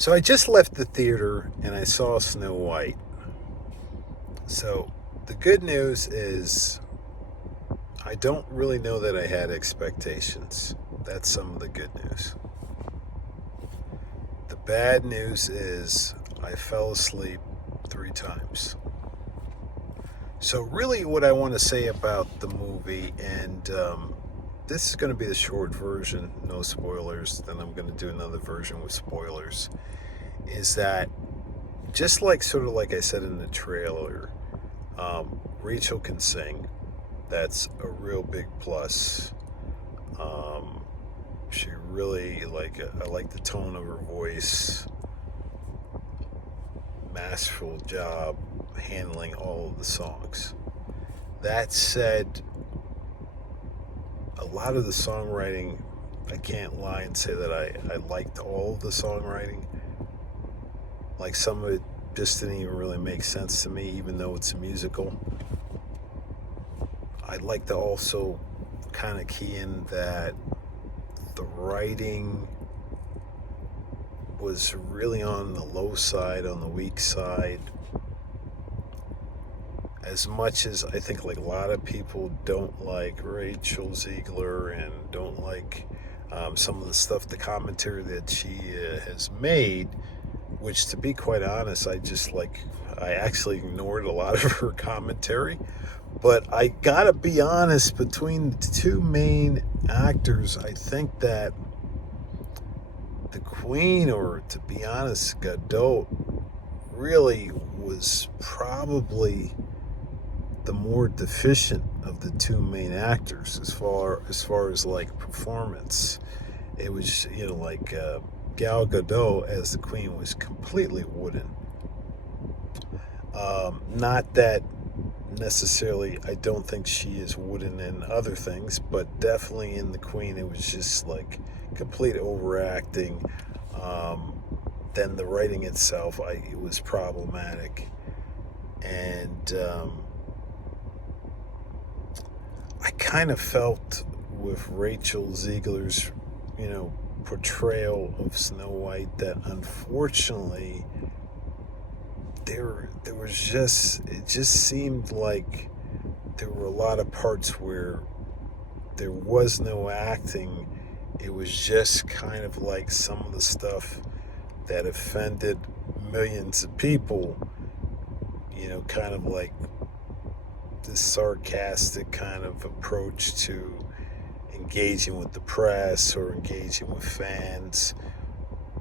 So I just left the theater and I saw Snow White. So the good news is I don't really know that I had expectations. That's some of the good news. The bad news is I fell asleep 3 times. So really what I want to say about the movie, and this is going to be the short version, no spoilers, then I'm going to do another version with spoilers, is that just like sort of like I said in the trailer, Rachel can sing. That's a real big plus. She really, I like the tone of her voice. Masterful job handling all of the songs. That said, a lot of the songwriting, I can't lie and say that I liked all of the songwriting. Like, some of it just didn't even really make sense to me, even though it's a musical. I'd like to also kind of key in that the writing was really on the low side, on the weak side. As much as I think like a lot of people don't like Rachel Zegler and don't like some of the stuff, the commentary that she has made, which, to be quite honest, I actually ignored a lot of her commentary. But I gotta be honest, between the 2 main actors, I think that the Queen, or to be honest, Gadot, really was probably the more deficient of the 2 main actors as far as like performance. It was, Gal Gadot as the Queen was completely wooden. Not that necessarily I don't think she is wooden in other things, but definitely in the Queen it was just like complete overacting. Then the writing itself, it was problematic, and I kind of felt with Rachel Zegler's portrayal of Snow White that unfortunately it just seemed like there were a lot of parts where there was no acting. It was just kind of like some of the stuff that offended millions of people, kind of like this sarcastic kind of approach to engaging with the press or engaging with fans.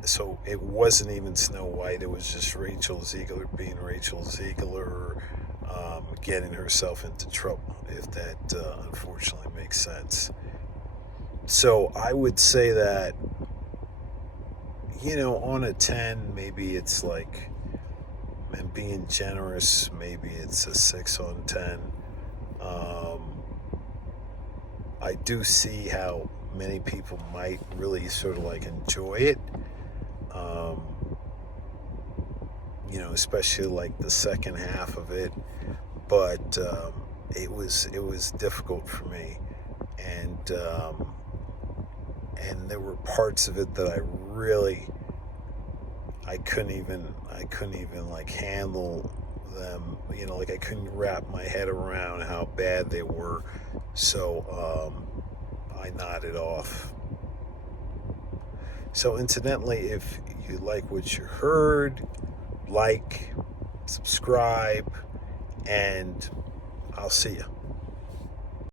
So it wasn't even Snow White, it was just Rachel Zegler being Rachel Zegler, getting herself into trouble, if that unfortunately makes sense. So I would say that, on a 10, maybe it's like, and being generous, maybe it's a 6 on 10. I do see how many people might really sort of like enjoy it. Especially like the second half of it, but it was difficult for me, and there were parts of it that I couldn't even like handle them. I couldn't wrap my head around how bad they were, so I nodded off. So incidentally, if you like what you heard, like, subscribe, and I'll see you.